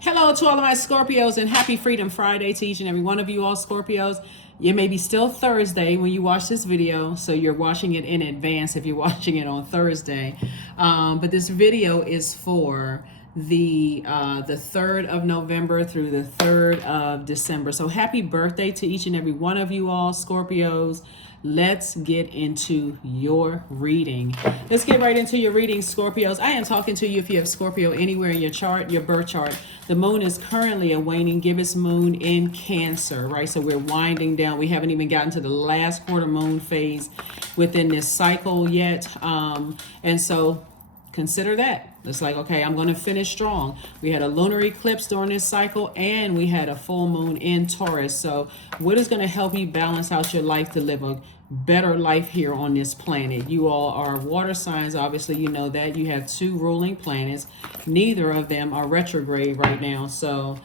Hello to all of my Scorpios and happy Freedom Friday to each and every one of you all Scorpios. It may be still Thursday when you watch this video, so you're watching it in advance if you're watching it on Thursday. But this video is for the 3rd of November through the 3rd of December. So happy birthday to each and every one of you all Scorpios. Let's get into your reading. Let's get right into your reading, Scorpios. I am talking to you if you have Scorpio anywhere in your chart, your birth chart. The moon is currently a waning gibbous moon in Cancer, right? So we're winding down. We haven't even gotten to the last quarter moon phase within this cycle yet. And so consider that. It's like, okay, I'm going to finish strong. We had a lunar eclipse during this cycle and we had a full moon in Taurus. So what is going to help you balance out your life to live a better life here on this planet? You all are water signs. Obviously, you know that. You have 2 ruling planets. Neither of them are retrograde right now. So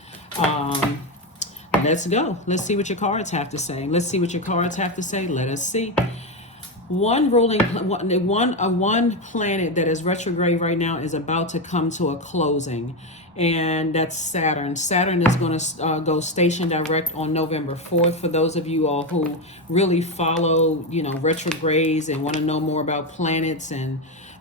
let's go. Let's see what your cards have to say. Let's see what your cards have to say. Let us see. One planet that is retrograde right now is about to come to a closing, and that's Saturn. Saturn is going to go station direct on November 4th. For those of you all who really follow, retrogrades and want to know more about planets and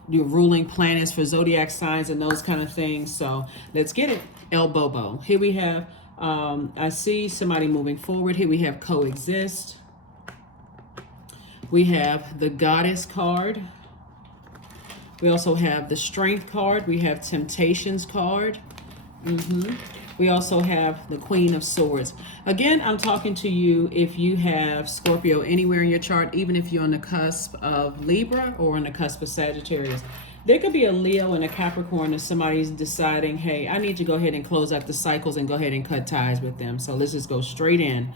your ruling planets for zodiac signs and those kind of things. So let's get it. El Bobo. Here we have, I see somebody moving forward. Here we have coexist. We have the Goddess card. We also have the Strength card. We have Temptations card. We also have the Queen of Swords. Again, I'm talking to you if you have Scorpio anywhere in your chart, even if you're on the cusp of Libra or on the cusp of Sagittarius. There could be a Leo and a Capricorn if somebody's deciding, hey, I need to go ahead and close out the cycles and go ahead and cut ties with them. So let's just go straight in.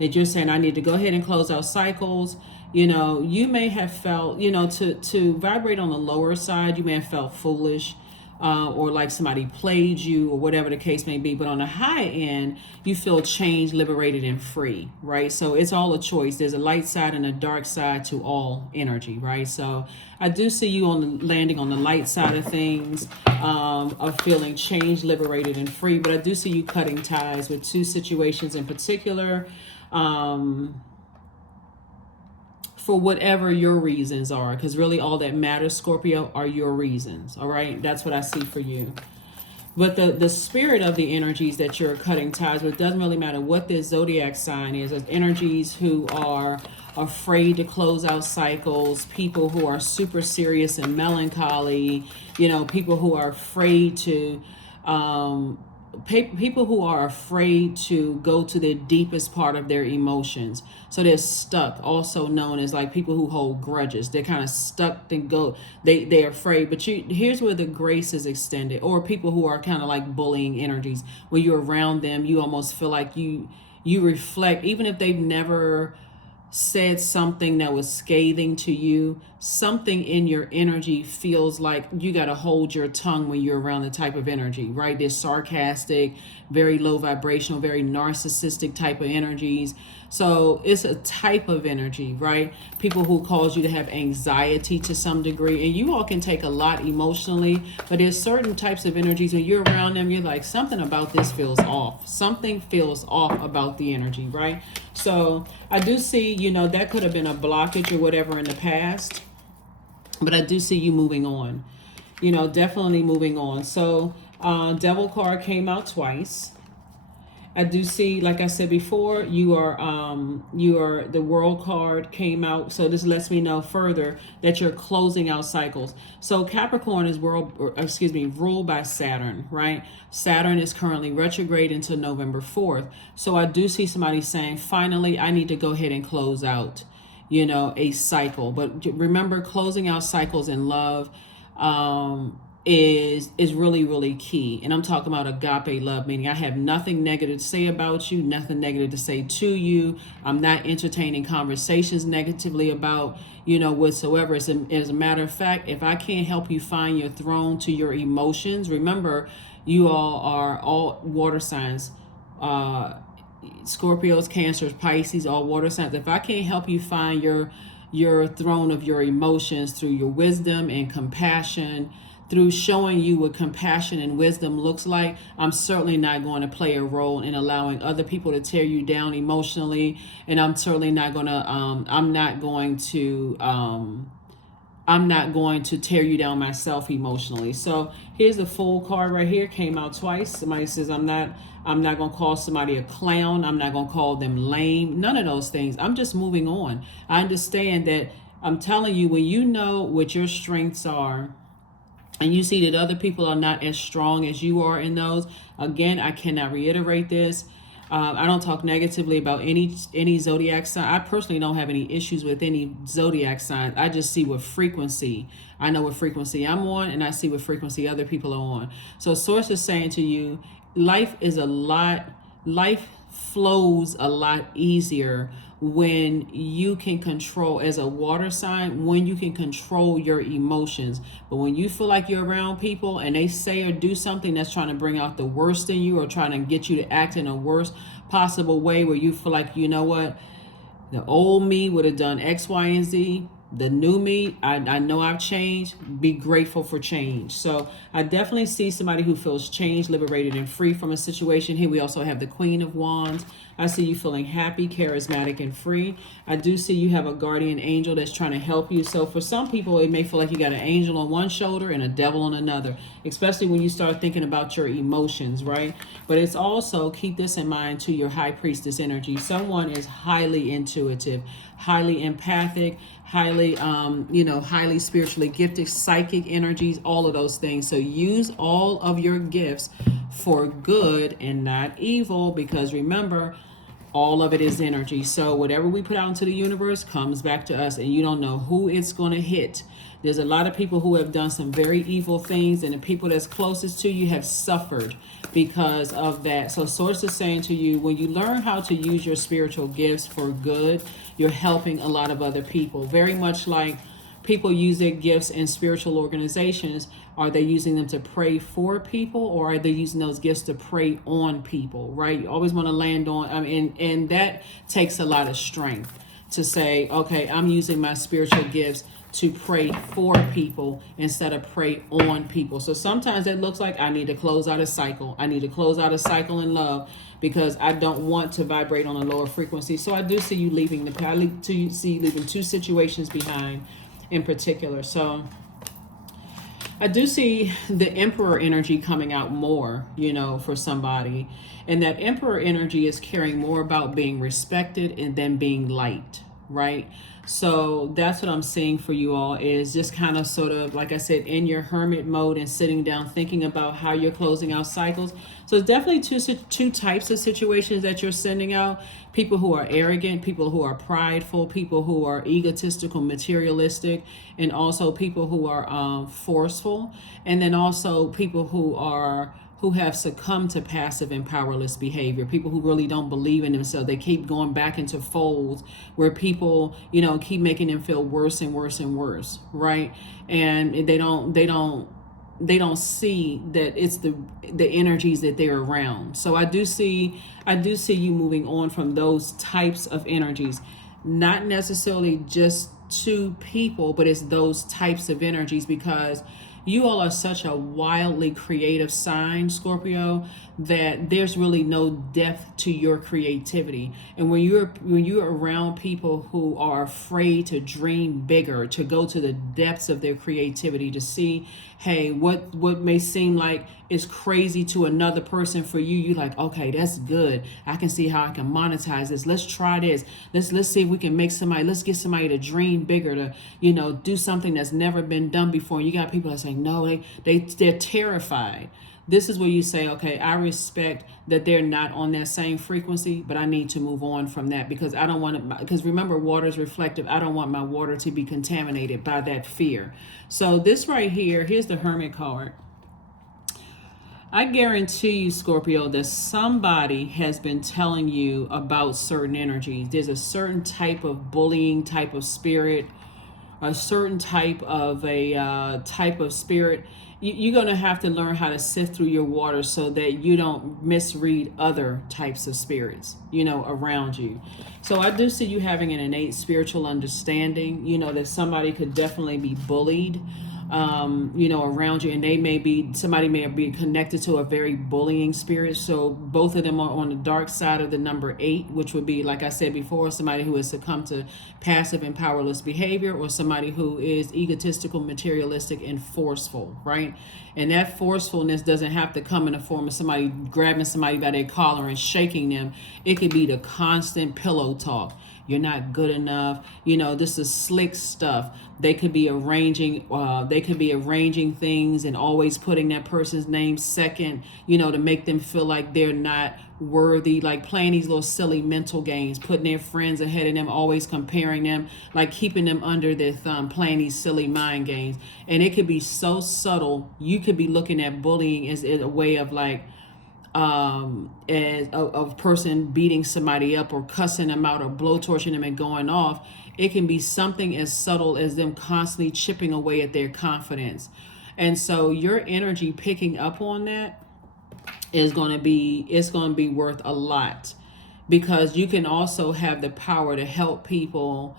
That you're saying, I need to go ahead and close out cycles. You may have felt, to vibrate on the lower side, you may have felt foolish or like somebody played you or whatever the case may be. But on the high end, you feel changed, liberated, and free, right? So it's all a choice. There's a light side and a dark side to all energy, right? So I do see you landing on the light side of things, of feeling changed, liberated, and free. But I do see you cutting ties with 2 situations in particular. For whatever your reasons are, because really all that matters, Scorpio, are your reasons. All right, that's what I see for you. But the spirit of the energies that you're cutting ties with doesn't really matter what this zodiac sign is. It's energies who are afraid to close out cycles, people who are super serious and melancholy, people who are afraid to people who are afraid to go to the deepest part of their emotions. So they're stuck, also known as like people who hold grudges. They're kind of stuck and they're afraid. But here's where the grace is extended. Or people who are kind of like bullying energies. When you're around them, you almost feel like you reflect, even if they've never said something that was scathing to you, something in your energy feels like you got to hold your tongue when you're around the type of energy, right? There's sarcastic, very low vibrational, very narcissistic type of energies. So it's a type of energy, right? People who cause you to have anxiety to some degree, and you all can take a lot emotionally, but there's certain types of energies when you're around them, you're like, something about this feels off. Something feels off about the energy, right? So I do see, that could have been a blockage or whatever in the past, but I do see you moving on, definitely moving on. So Devil card came out twice. I do see, like I said before, you are the World card came out. So this lets me know further that you're closing out cycles. So Capricorn is ruled by Saturn, right? Saturn is currently retrograde until November 4th. So I do see somebody saying, finally, I need to go ahead and close out, a cycle. But remember, closing out cycles in love, is really, really key. And I'm talking about agape love, meaning I have nothing negative to say about you, nothing negative to say to you. I'm not entertaining conversations negatively about, whatsoever. As a matter of fact, if I can't help you find your throne to your emotions, remember, you all are all water signs, Scorpios, Cancers, Pisces, all water signs. If I can't help you find your throne of your emotions through your wisdom and compassion, through showing you what compassion and wisdom looks like, I'm certainly not going to play a role in allowing other people to tear you down emotionally. And I'm certainly not going to, I'm not going to tear you down myself emotionally. So here's the Fool card right here. Came out twice. Somebody says, I'm not going to call somebody a clown. I'm not going to call them lame. None of those things. I'm just moving on. I understand that. I'm telling you, when you know what your strengths are, and you see that other people are not as strong as you are in those, again, I cannot reiterate this. I don't talk negatively about any zodiac sign. I personally don't have any issues with any zodiac sign. I just see what frequency. I know what frequency I'm on, and I see what frequency other people are on. So Source is saying to you, life flows a lot easier when you can control, as a water sign, when you can control your emotions. But when you feel like you're around people and they say or do something that's trying to bring out the worst in you, or trying to get you to act in a worst possible way, where you feel like, you know what, the old me would have done X, Y, and Z. The new me, I know I've changed. Be grateful for change. So I definitely see somebody who feels changed, liberated, and free from a situation. Here we also have the Queen of Wands. I see you feeling happy, charismatic, and free. I do see you have a guardian angel that's trying to help you. So for some people, it may feel like you got an angel on one shoulder and a devil on another, especially when you start thinking about your emotions, right? But it's also, keep this in mind, to your high priestess energy. Someone is highly intuitive, highly empathic, highly highly spiritually gifted, psychic energies, all of those things. So use all of your gifts for good and not evil, because remember, all of it is energy. So whatever we put out into the universe comes back to us, and you don't know who it's going to hit. There's a lot of people who have done some very evil things, and the people that's closest to you have suffered because of that. So Source is saying to you, when you learn how to use your spiritual gifts for good, you're helping a lot of other people. Very much like people use their gifts in spiritual organizations. Are they using them to pray for people, or are they using those gifts to pray on people, right? You always want to land on, and that takes a lot of strength to say, okay, I'm using my spiritual gifts to pray for people instead of pray on people. So sometimes it looks like I need to close out a cycle. I need to close out a cycle in love because I don't want to vibrate on a lower frequency. So I do see you leaving leaving two situations behind in particular. So I do see the Emperor energy coming out more, for somebody. And that Emperor energy is caring more about being respected and then being liked, right? So that's what I'm seeing for you all, is just kind of sort of, like I said, in your hermit mode and sitting down thinking about how you're closing out cycles. So it's definitely two types of situations that you're sending out. People who are arrogant, people who are prideful, people who are egotistical, materialistic, and also people who are forceful. And then also people who have succumbed to passive and powerless behavior, people who really don't believe in themselves. They keep going back into folds where people, keep making them feel worse and worse and worse, right? And they don't see that it's the energies that they're around. So I do see you moving on from those types of energies, not necessarily just to people, but it's those types of energies, because you all are such a wildly creative sign, Scorpio, that there's really no depth to your creativity. And when you're around people who are afraid to dream bigger, to go to the depths of their creativity, to see, hey, what may seem like is crazy to another person, for you're like, okay, that's good. I can see how I can monetize this. Let's try this. Let's see if we can let's get somebody to dream bigger, to, do something that's never been done before. And you got people that say, no, they're terrified. This is where you say, okay, I respect that they're not on that same frequency, but I need to move on from that, because I don't want to, because remember, water is reflective. I don't want my water to be contaminated by that fear. So this right here, here's the Hermit card. I guarantee you, Scorpio, that somebody has been telling you about certain energies. There's a certain type of bullying type of spirit, a certain type of spirit. You're going to have to learn how to sift through your water so that you don't misread other types of spirits, around you. So I do see you having an innate spiritual understanding, that somebody could definitely be bullied. around you, and somebody may be connected to a very bullying spirit. So both of them are on the dark side of the number 8, which would be, like I said before, somebody who has succumbed to passive and powerless behavior, or somebody who is egotistical, materialistic, and forceful, right? And that forcefulness doesn't have to come in the form of somebody grabbing somebody by their collar and shaking them. It could be the constant pillow talk. You're not good enough. This is slick stuff. They could be arranging things and always putting that person's name second, to make them feel like they're not worthy, like playing these little silly mental games, putting their friends ahead of them, always comparing them, like keeping them under their thumb, playing these silly mind games. And it could be so subtle. You could be looking at bullying as a way of like, as a person beating somebody up or cussing them out or blowtorching them and going off. It can be something as subtle as them constantly chipping away at their confidence. And so your energy picking up on that is going to be worth a lot, because you can also have the power to help people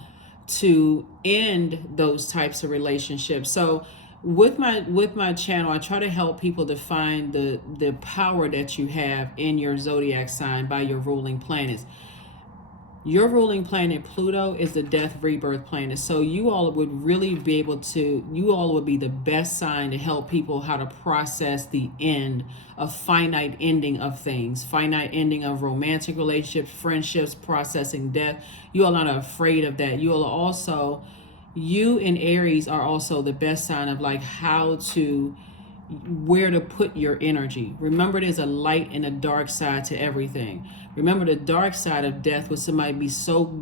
to end those types of relationships. So with my channel, I try to help people to find the power that you have in your zodiac sign by your ruling planets. Your ruling planet Pluto is the death rebirth planet. So you all would be the best sign to help people how to process the end of finite ending of things, finite ending of romantic relationships, friendships, processing death. You all are not afraid of that. You in Aries are also the best sign of like where to put your energy. Remember, there's a light and a dark side to everything. Remember, the dark side of death was somebody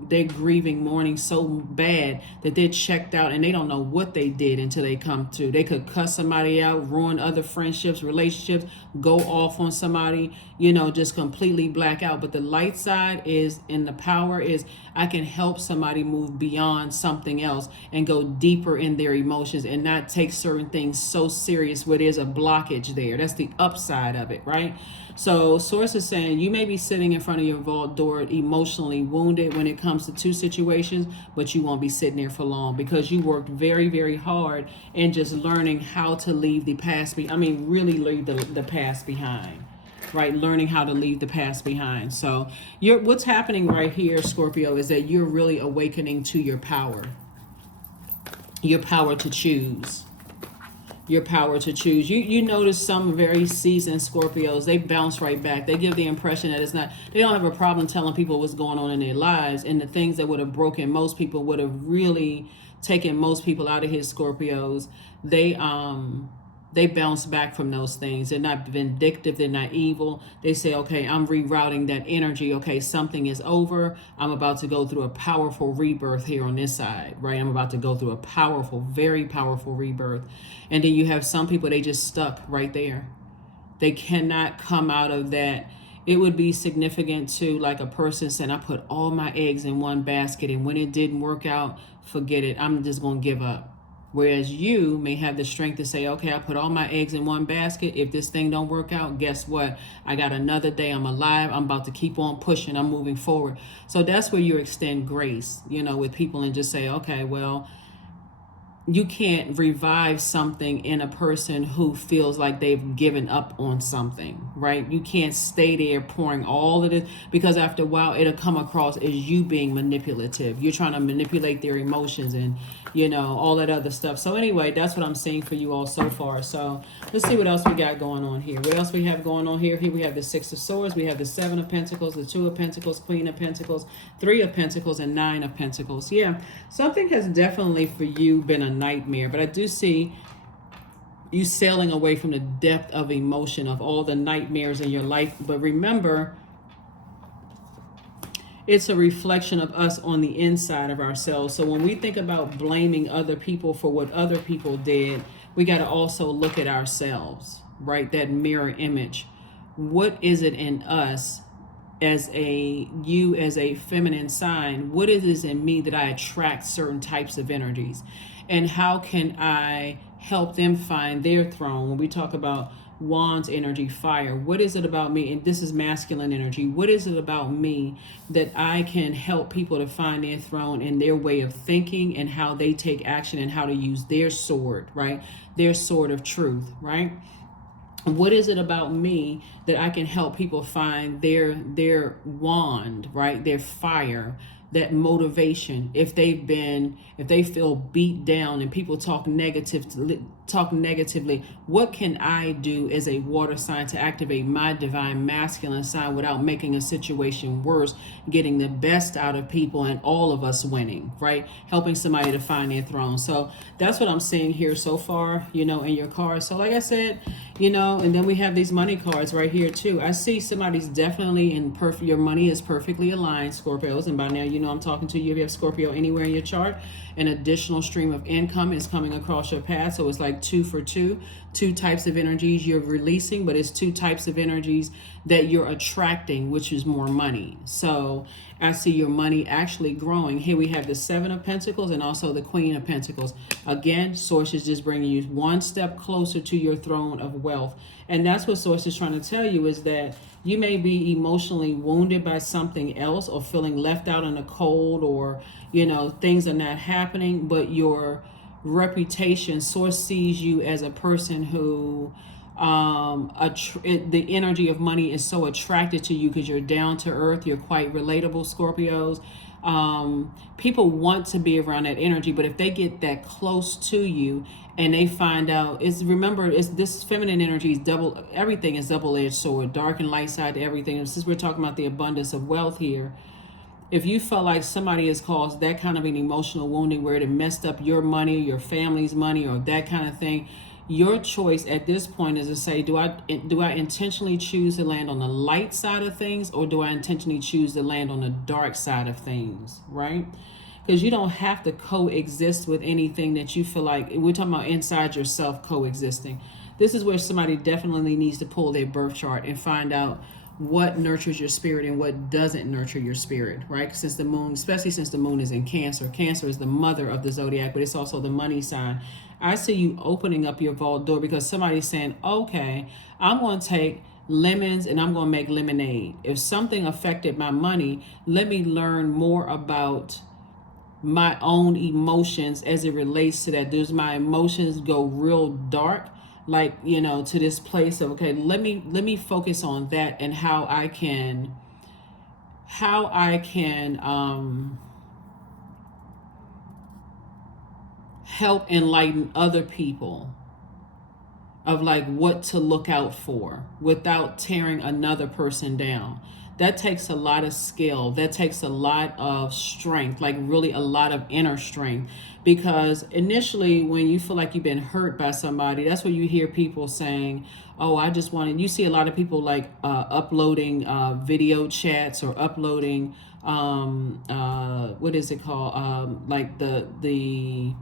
they're grieving, mourning so bad that they're checked out and they don't know what they did until they come to. They could cuss somebody out, ruin other friendships, relationships, go off on somebody, just completely black out. But the light side and the power is, I can help somebody move beyond something else and go deeper in their emotions and not take certain things so serious where there's a blockage there. That's the upside of it, right? So Source is saying you may be sitting in front of your vault door emotionally wounded when it comes to 2 situations, but you won't be sitting there for long, because you worked very, very hard in just learning how to leave the past really leave the past behind. Right, learning how to leave the past behind. So what's happening right here, Scorpio, is that you're really awakening to your power to choose. Your power to choose. You notice some very seasoned Scorpios, they bounce right back. They give the impression that they don't have a problem telling people what's going on in their lives, and the things that would have broken most people, would have really taken most people out of here, Scorpios. They bounce back from those things. They're not vindictive. They're not evil. They say, okay, I'm rerouting that energy. Okay, something is over. I'm about to go through a powerful rebirth here on this side, right? I'm about to go through a powerful, very powerful rebirth. And then you have some people, they just stuck right there. They cannot come out of that. It would be significant to like a person saying, I put all my eggs in one basket, and when it didn't work out, forget it. I'm just going to give up. Whereas you may have the strength to say, okay, I put all my eggs in one basket. If this thing don't work out, guess what? I got another day. I'm alive. I'm about to keep on pushing. I'm moving forward. So that's where you extend grace, with people, and just say, okay, well, you can't revive something in a person who feels like they've given up on something, right? You can't stay there pouring all of it, because after a while it'll come across as you being manipulative. You're trying to manipulate their emotions and, all that other stuff. So anyway, that's what I'm seeing for you all so far. So let's see what else we got going on here. What else we have going on here? Here we have the 6 of Swords. We have the 7 of Pentacles, the 2 of Pentacles, Queen of Pentacles, 3 of Pentacles, and 9 of Pentacles. Yeah, something has definitely for you been a nightmare, but I do see you sailing away from the depth of emotion of all the nightmares in your life. But remember, it's a reflection of us on the inside of ourselves. So when we think about blaming other people for what other people did, we got to also look at ourselves, right? That mirror image. What is it in us as a feminine sign? What is it in me that I attract certain types of energies? And how can I help them find their throne? When we talk about Wands energy, fire. What is it about me? And this is masculine energy. What is it about me that I can help people to find their throne and their way of thinking and how they take action and how to use their sword, right? Their sword of truth, right? What is it about me that I can help people find their wand, right? Their fire, that motivation. If they feel beat down and people talk negatively, what can I do as a water sign to activate my divine masculine side without making a situation worse, getting the best out of people and all of us winning, right? Helping somebody to find their throne. So that's what I'm seeing here so far, in your cards. So like I said, and then we have these money cards right here too. I see somebody's definitely in perfect, your money is perfectly aligned, Scorpios. And by now, I'm talking to you. If you have Scorpio anywhere in your chart, an additional stream of income is coming across your path. So it's like 2 for 2, 2 types of energies you're releasing, but it's 2 types of energies that you're attracting, which is more money. So I see your money actually growing. Here we have the 7 of Pentacles and also the Queen of Pentacles. Again, Source is just bringing you one step closer to your throne of wealth. And that's what Source is trying to tell you, is that you may be emotionally wounded by something else or feeling left out in the cold, or, things are not happening, but your reputation, Source sees you as a person who the energy of money is so attracted to you because you're down to earth, you're quite relatable, Scorpios. People want to be around that energy, but if they get that close to you and they find out, it's this feminine energy is everything is double-edged sword, dark and light side to everything. And since we're talking about the abundance of wealth here, if you felt like somebody has caused that kind of an emotional wounding where it messed up your money, your family's money, or that kind of thing, your choice at this point is to say, do I intentionally choose to land on the light side of things, or do I intentionally choose to land on the dark side of things, right? Because you don't have to coexist with anything that you feel like, we're talking about inside yourself coexisting. This is where somebody definitely needs to pull their birth chart and find out what nurtures your spirit and what doesn't nurture your spirit, right? Since the moon, especially since the moon is in Cancer. Cancer is the mother of the zodiac, but it's also the money sign. I see you opening up your vault door because somebody's saying, okay, I'm going to take lemons and I'm going to make lemonade. If something affected my money, let me learn more about my own emotions as it relates to that. Does my emotions go real dark? Like, to this place of, okay, let me focus on that and how I can help enlighten other people of like what to look out for without tearing another person down. That takes a lot of skill. That takes a lot of strength, like really a lot of inner strength. Because initially, when you feel like you've been hurt by somebody, that's what you hear people saying, oh, I just wanted, you see a lot of people like uploading video chats or uploading, what is it called? Like the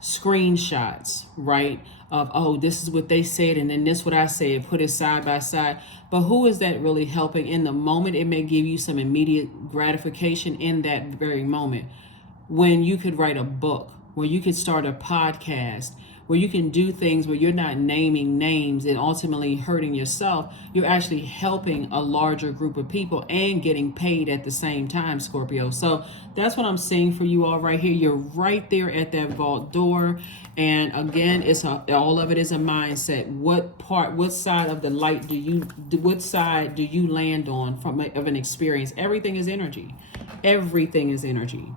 screenshots, right? Of, oh, this is what they said and then this what I said, put it side by side. But who is that really helping in the moment? It may give you some immediate gratification in that very moment, when you could write a book, where you could start a podcast, where you can do things where you're not naming names and ultimately hurting yourself. You're actually helping a larger group of people and getting paid at the same time, Scorpio. So that's what I'm seeing for you all right here. You're right there at that vault door. And again, all of it is a mindset. What side of the light what side do you land on of an experience? Everything is energy. Everything is energy.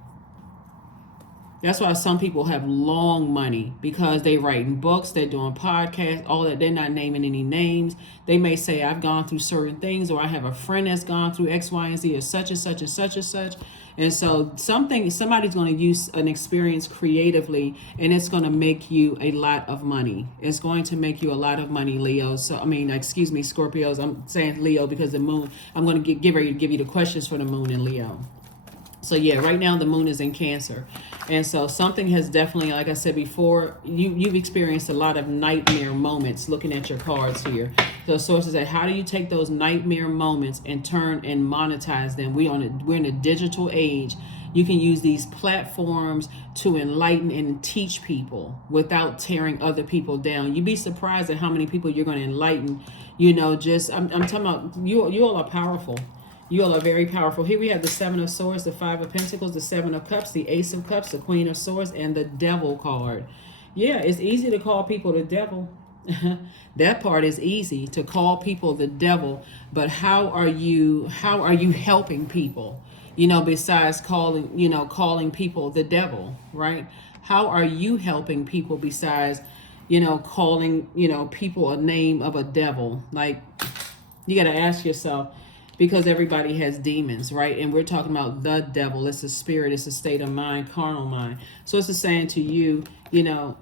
That's why some people have long money, because they writing books, they're doing podcasts, all that. They're not naming any names. They may say, I've gone through certain things, or I have a friend that's gone through X, Y, and Z, or such and such and such and such. And so somebody's going to use an experience creatively, and it's going to make you a lot of money. It's going to make you a lot of money, Leo. So, Scorpios. I'm saying Leo because the moon, I'm going to get ready to give you the questions for the moon in Leo. So yeah, right now the moon is in Cancer. And so something has definitely, like I said before, you've experienced a lot of nightmare moments looking at your cards here. So sources say, how do you take those nightmare moments and turn and monetize them? We're in a digital age. You can use these platforms to enlighten and teach people without tearing other people down. You'd be surprised at how many people you're going to enlighten. You know, just I'm talking about you all are powerful. You all are very powerful. Here we have the Seven of Swords, the Five of Pentacles, the Seven of Cups, the Ace of Cups, the Queen of Swords, and the Devil card. Yeah, it's easy to call people the devil. That part is easy, to call people the devil, but how are you helping people? You know, besides calling people the devil, right? How are you helping people besides, calling, people a name of a devil? Like, you got to ask yourself, because everybody has demons, right? And we're talking about the devil. It's a spirit, it's a state of mind, carnal mind. So it's a saying to you,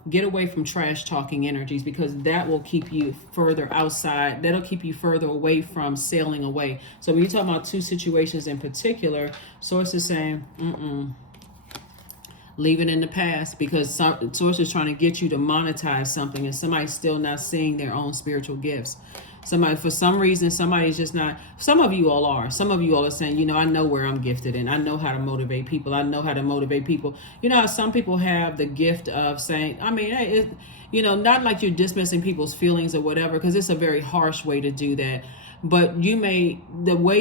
get away from trash talking energies, because that will keep you further outside. That'll keep you further away from sailing away. So when you're talking about two situations in particular, Source is saying, leave it in the past, because Source is trying to get you to monetize something, and somebody's still not seeing their own spiritual gifts. Somebody, for some reason, somebody's just not. Some of you all are. Some of you all are saying, I know where I'm gifted in. I know how to motivate people. I know how to motivate people. Some people have the gift of saying, not like you're dismissing people's feelings or whatever, because it's a very harsh way to do that. But the way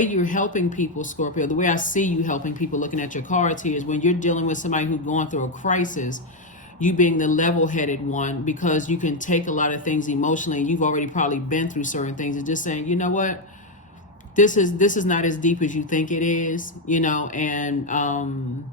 you're helping people, Scorpio, the way I see you helping people, looking at your cards here, is when you're dealing with somebody who's going through a crisis, you being the level-headed one, because you can take a lot of things emotionally. You've already probably been through certain things, and just saying, you know what, this is not as deep as you think it is, and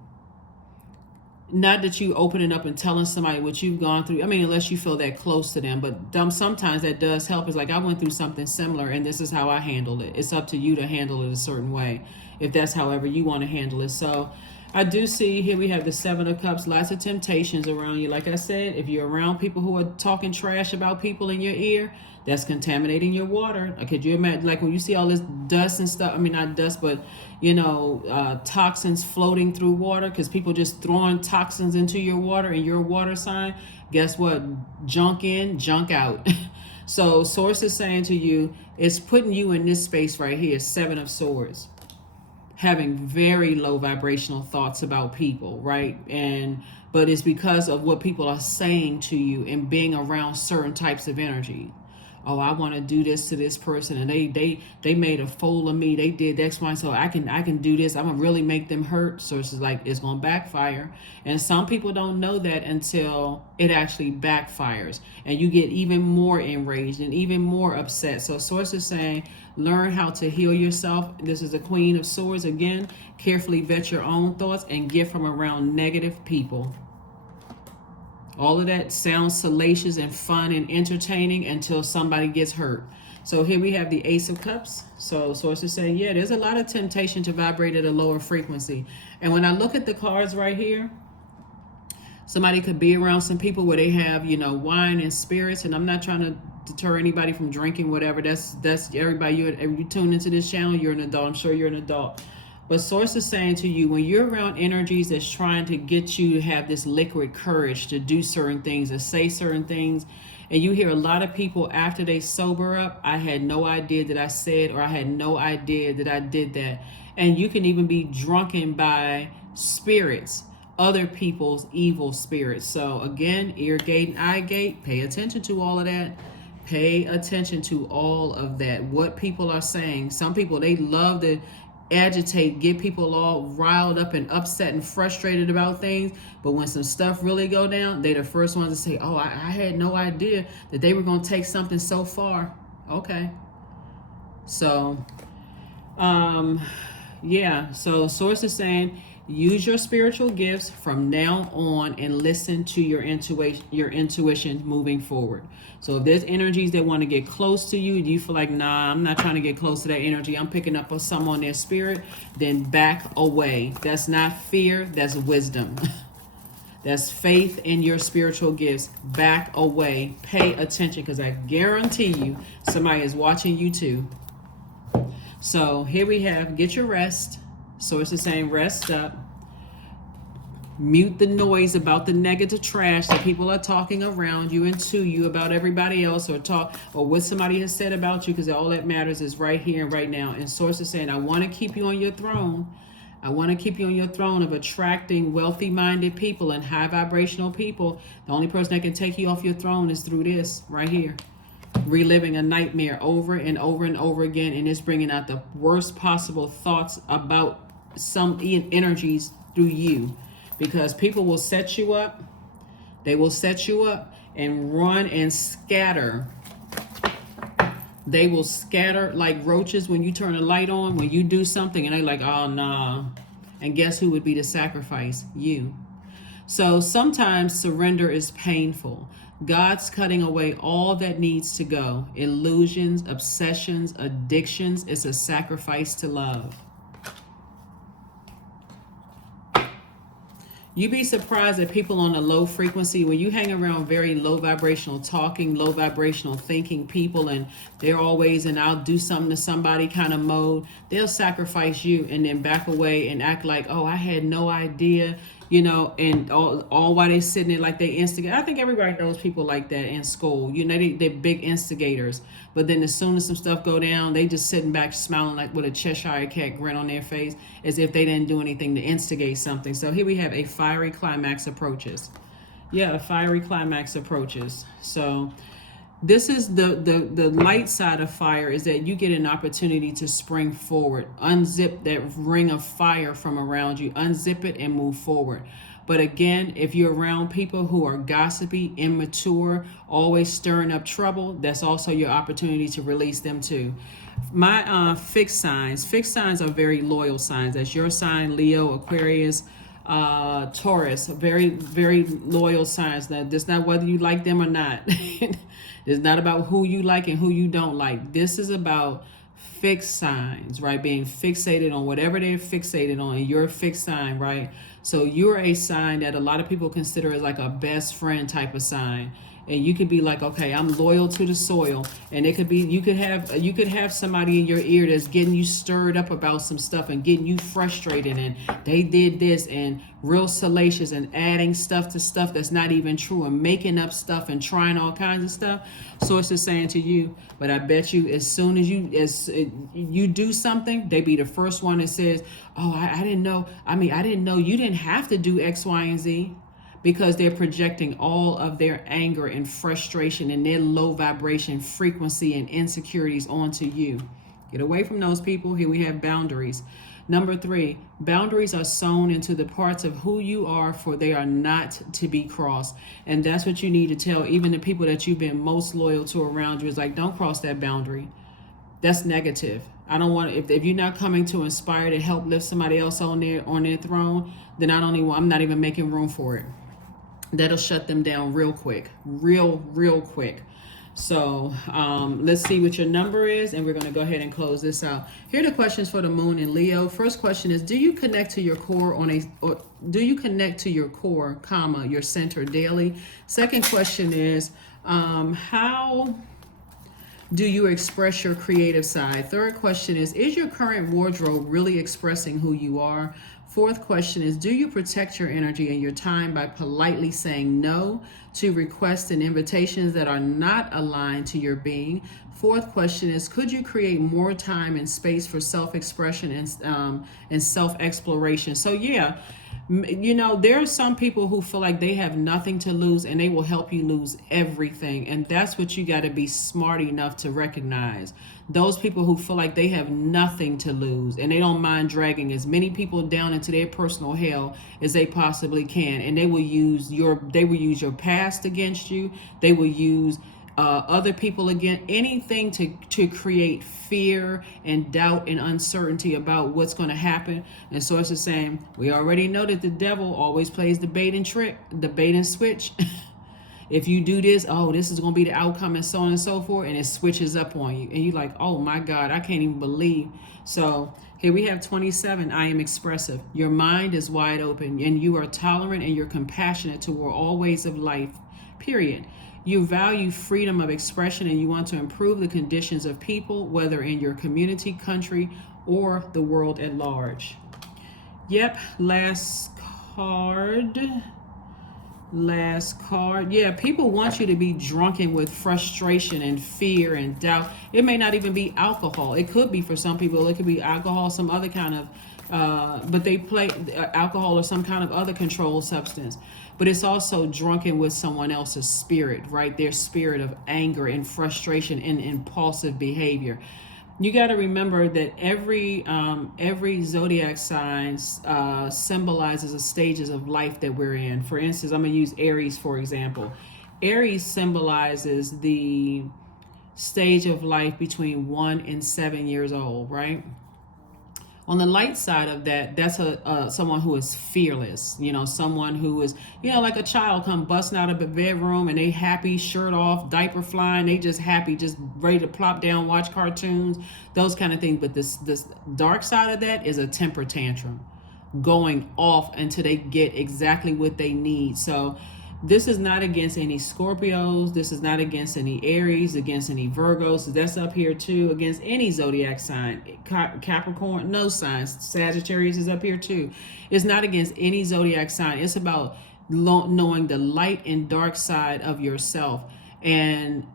not that you opening up and telling somebody what you've gone through. Unless you feel that close to them, but sometimes that does help. It's like, I went through something similar, and this is how I handled it. It's up to you to handle it a certain way, if that's however you want to handle it. So I do see here we have the Seven of Cups, lots of temptations around you. Like I said, if you're around people who are talking trash about people in your ear, that's contaminating your water. Could you imagine, like, when you see all this dust and stuff, not dust, but, toxins floating through water, because people just throwing toxins into your water and your water sign, guess what? Junk in, junk out. So Source is saying to you, it's putting you in this space right here, Seven of Swords, having very low vibrational thoughts about people, right? But it's because of what people are saying to you and being around certain types of energy. Oh, I want to do this to this person, and they made a fool of me. They did X, Y, so I can do this. I'm gonna really make them hurt. So it's like, it's gonna backfire. And some people don't know that until it actually backfires, and you get even more enraged and even more upset. So Source is saying, learn how to heal yourself. This is the Queen of Swords again. Carefully vet your own thoughts and get from around negative people. All of that sounds salacious and fun and entertaining until somebody gets hurt. So here we have the Ace of Cups. So Source is saying, yeah, there's a lot of temptation to vibrate at a lower frequency. And when I look at the cards right here, somebody could be around some people where they have, wine and spirits. And I'm not trying to deter anybody from drinking, whatever. That's everybody. You tune into this channel, you're an adult. I'm sure you're an adult. But Source is saying to you, when you're around energies that's trying to get you to have this liquid courage to do certain things, to say certain things, and you hear a lot of people after they sober up, I had no idea that I said, or I had no idea that I did that. And you can even be drunken by spirits, other people's evil spirits. So again, ear gate and eye gate, pay attention to all of that. Pay attention to all of that. What people are saying. Some people, they love to agitate, get people all riled up and upset and frustrated about things, but when some stuff really go down, they the first ones to say, oh, I had no idea that they were going to take something so far. Okay. So so Source is saying, use your spiritual gifts from now on and listen to your intuition moving forward. So if there's energies that want to get close to you, you feel like, nah, I'm not trying to get close to that energy, I'm picking up on some on their spirit, then back away. That's not fear, that's wisdom. That's faith in your spiritual gifts. Back away. Pay attention, because I guarantee you somebody is watching you too. So here we have, get your rest. Source is saying, rest up. Mute the noise about the negative trash that people are talking around you and to you about everybody else, or what somebody has said about you, because all that matters is right here and right now. And Source is saying, I want to keep you on your throne. I want to keep you on your throne of attracting wealthy-minded people and high vibrational people. The only person that can take you off your throne is through this right here. Reliving a nightmare over and over and over again, and it's bringing out the worst possible thoughts about some energies through you, because people will set you up. They will set you up and run and scatter. They will scatter like roaches when you turn a light on, when you do something, and they're like, oh, nah. And guess who would be the sacrifice? You. So sometimes surrender is painful. God's cutting away all that needs to go. Illusions, obsessions, addictions. It's a sacrifice to love. You'd be surprised at people on a low frequency. When you hang around very low vibrational talking, low vibrational thinking people, and they're always in I'll do something to somebody kind of mode, they'll sacrifice you and then back away and act like, oh, I had no idea, you know, and all while they sitting there like they instigate. I think everybody knows people like that in school. You know, they're big instigators. But then as soon as some stuff go down, they just sitting back smiling like with a Cheshire cat grin on their face as if they didn't do anything to instigate something. So here we have a fiery climax approaches. Yeah, a fiery climax approaches. So this is the light side of fire, is that you get an opportunity to spring forward. Unzip that ring of fire from around you. Unzip it and move forward. But again, if you're around people who are gossipy, immature, always stirring up trouble, that's also your opportunity to release them too. My fixed signs are very loyal signs. That's your sign, Leo, Aquarius, Taurus, very, very loyal signs. Now, it's not whether you like them or not. It's not about who you like and who you don't like. This is about fixed signs, right? Being fixated on whatever they're fixated on, and you're a fixed sign, right? So you're a sign that a lot of people consider as like a best friend type of sign. And you could be like, okay, I'm loyal to the soil. And it could be, you could have somebody in your ear that's getting you stirred up about some stuff and getting you frustrated, and they did this, and real salacious and adding stuff to stuff that's not even true, and making up stuff and trying all kinds of stuff. Source is saying to you, but I bet you as soon as you do something, they be the first one that says, oh, I didn't know. I didn't know you didn't have to do X, Y, and Z. Because they're projecting all of their anger and frustration and their low vibration frequency and insecurities onto you. Get away from those people. Here we have boundaries. Number 3, boundaries are sewn into the parts of who you are, for they are not to be crossed. And that's what you need to tell even the people that you've been most loyal to around you, is like, don't cross that boundary. That's negative. I don't want, if you're not coming to inspire to help lift somebody else on their throne, then I'm not even making room for it. That'll shut them down real quick, real quick. So let's see what your number is, and we're going to go ahead and close this out. Here are the questions for the moon in Leo. First question is, do you connect to your core comma, your center daily? Second question is, how do you express your creative side? Third question is your current wardrobe really expressing who you are? Fourth question is, do you protect your energy and your time by politely saying no to requests and invitations that are not aligned to your being? Fourth question is, could you create more time and space for self-expression and self-exploration? So yeah, you know, there are some people who feel like they have nothing to lose, and they will help you lose everything. And that's what you got to be smart enough to recognize. Those people who feel like they have nothing to lose, and they don't mind dragging as many people down into their personal hell as they possibly can. And they will use your past against you. They will use other people again, anything to create fear and doubt and uncertainty about what's going to happen. And so it's the same. We already know that the devil always plays the bait and switch. If you do this, oh, this is going to be the outcome, and so on and so forth, and it switches up on you, and you're like, oh my God, I can't even believe. So here we have 27. I am expressive. Your mind is wide open, and you are tolerant, and you're compassionate toward all ways of life, period. You value freedom of expression, and you want to improve the conditions of people, whether in your community, country, or the world at large. Yep, last card. Yeah, people want you to be drunken with frustration and fear and doubt. It may not even be alcohol. It could be, for some people, it could be alcohol, some other kind of but they play alcohol or some kind of other controlled substance. But it's also drunken with someone else's spirit, right? Their spirit of anger and frustration and impulsive behavior. You got to remember that every zodiac sign symbolizes the stages of life that we're in. For instance, I'm going to use Aries for example. Aries symbolizes the stage of life between 1 and 7 years old, right? On the light side of that, that's someone who is fearless, someone who is, like a child come busting out of a bedroom and they happy, shirt off, diaper flying, they just happy, just ready to plop down, watch cartoons, those kind of things. But this dark side of that is a temper tantrum, going off until they get exactly what they need. So this is not against any Scorpios. This is not against any Aries, against any Virgos. That's up here too. Against any zodiac sign. Capricorn, no signs. Sagittarius is up here too. It's not against any zodiac sign. It's about knowing the light and dark side of yourself and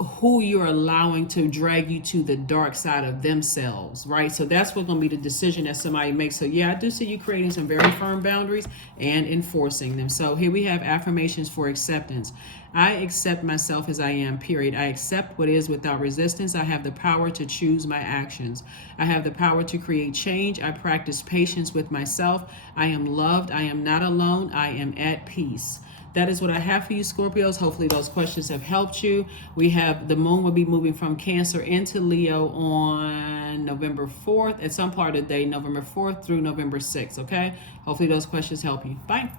who you're allowing to drag you to the dark side of themselves, right? So that's what's going to be the decision that somebody makes. So yeah, I do see you creating some very firm boundaries and enforcing them. So here we have affirmations for acceptance. I accept myself as I am, period. I accept what is without resistance. I have the power to choose my actions. I have the power to create change. I practice patience with myself. I am loved. I am not alone. I am at peace. That is what I have for you, Scorpios. Hopefully those questions have helped you. We have the moon will be moving from Cancer into Leo on November 4th, at some part of the day, November 4th through November 6th, okay? Hopefully those questions help you. Bye.